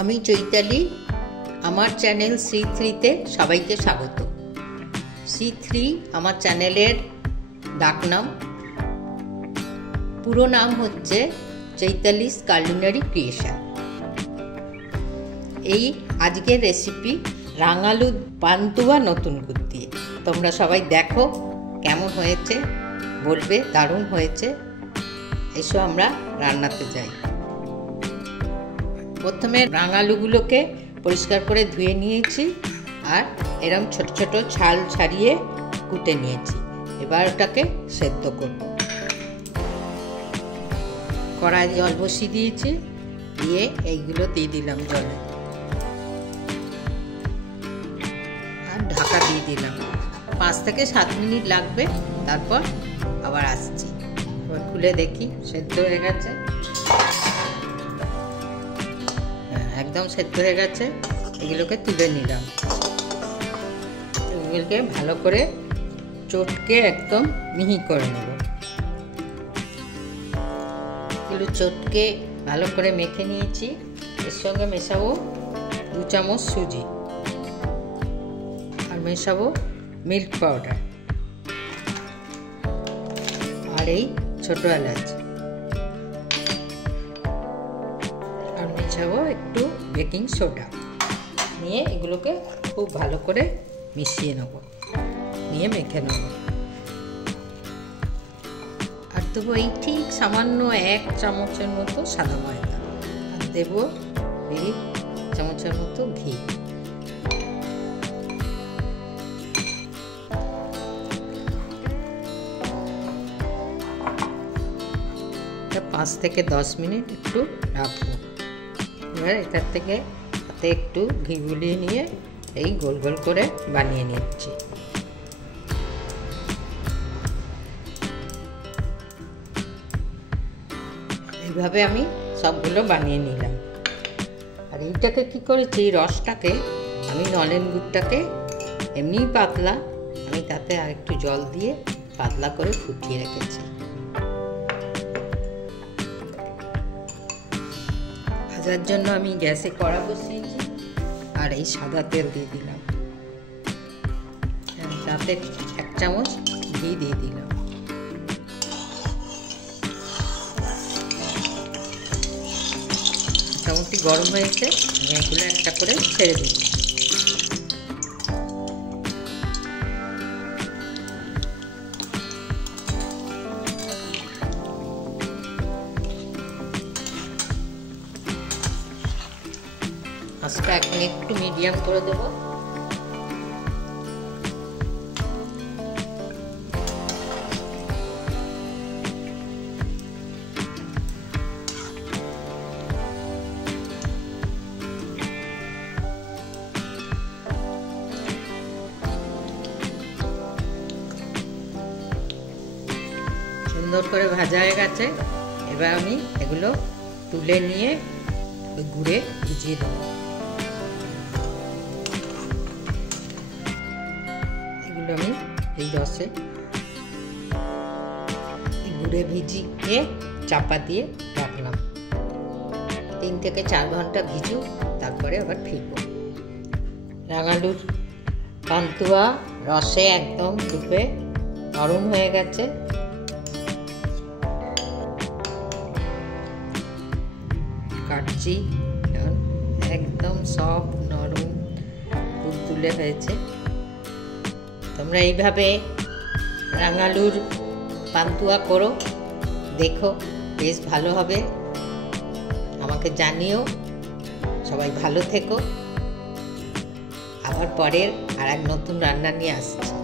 আমি চৈতালি। আমার চ্যানেল শ্রী3তে সবাইকে স্বাগত। শ্রী3 আমার চ্যানেলের ডাকনাম। পুরো নাম হচ্ছে চৈতালিস কুলিনারি ক্রিয়েশন। এই আজকের রেসিপি রাঙালু পান্তুয়া নতুন গুড় দিয়ে। তোমরা সবাই দেখো কেমন হয়েছে, বলবে দারুণ হয়েছে। এসো আমরা রান্নাতে যাই। প্রথমে রাঙালুগুলোকে পরিষ্কার করে ধুয়ে নিয়েছি আর এরকম ছোট ছোট ছাল ছাড়িয়ে কুটে নিয়েছি। এবার ওটাকে সেদ্ধ করব। কড়াই জল বসিয়ে দিয়েছি, দিয়ে এইগুলো দিয়ে দিলাম জলে আর ঢাকা দিয়ে দিলাম। 5 থেকে 7 মিনিট লাগবে, তারপর আবার আসছি। এবার খুলে দেখি সেদ্ধ হয়ে গেছে। একদম সেদ্ধ হয়ে গেছে। এগুলোকে তুলে নিলাম। এগুলোকে ভালো করে চটকে একদম মিহি করে নেব। এগুলো চটকে ভালো করে মেখে নিয়েছি। এর সঙ্গে মেশাবো 2 চামচ সুজি আর মেশাবো মিল্ক পাউডার আর এই ছোট এলাচ আর মেশাবো একটু বেকিং সোডা। নিয়ে এগুলোকে খুব ভালো করে মিশিয়ে নেব, নিয়ে মেখে নেব। আর দেবো এই ঠিক সামান্য 1 চামচের মতো সাদা ময়দা, আর দেবো এই চামচের মতো ঘি। 5 থেকে 10 মিনিট একটু রাখবো। এবার এটার থেকে হাতে একটু ঘি গুলিয়ে নিয়ে এই গোল গোল করে বানিয়ে নিচ্ছি। এইভাবে আমি সবগুলো বানিয়ে নিলাম। আর এইটাকে কি করেছি, রসটাকে আমি নলেন গুড়টাকে এমনি পাতলা, আমি তাতে আর একটু জল দিয়ে পাতলা করে ফুটিয়ে রেখেছি। ভাজার জন্য আমি গ্যাসে কড়া বসিয়েছি আর এই সাদা তেল দিয়ে দিলাম। তাতে 1 চামচ ঘি দিয়ে দিলাম। মোটামুটি গরম হয়েছে, আমি এগুলো একটা করে ছেড়ে দিই। আজকে এখন একটু মিডিয়াম করে দেব। সুন্দর করে ভাজা হয়ে গেছে। এবার আমি এগুলো তুলে নিয়ে গুড়ে ভিজিয়ে দেবো। এগুলো আমি এই রসে গুড়ে ভিজিয়ে চাপা দিয়ে রাখলাম। 3 থেকে 4 ঘন্টা ভিজুক, তারপরে আবার ফিরব। রাঙালুর পান্তুয়া রসে একদম ডুবে নরম হয়ে গেছে। কাটছি, একদম সফট নরম তুলতুলে হয়েছে। তোমরা এইভাবে রাঙালুর পান্তুয়া করো, দেখো বেশ ভালো হবে। আমাকে জানিও। সবাই ভালো থেকো। আবার পরের আর এক নতুন রান্না নিয়ে আসছি।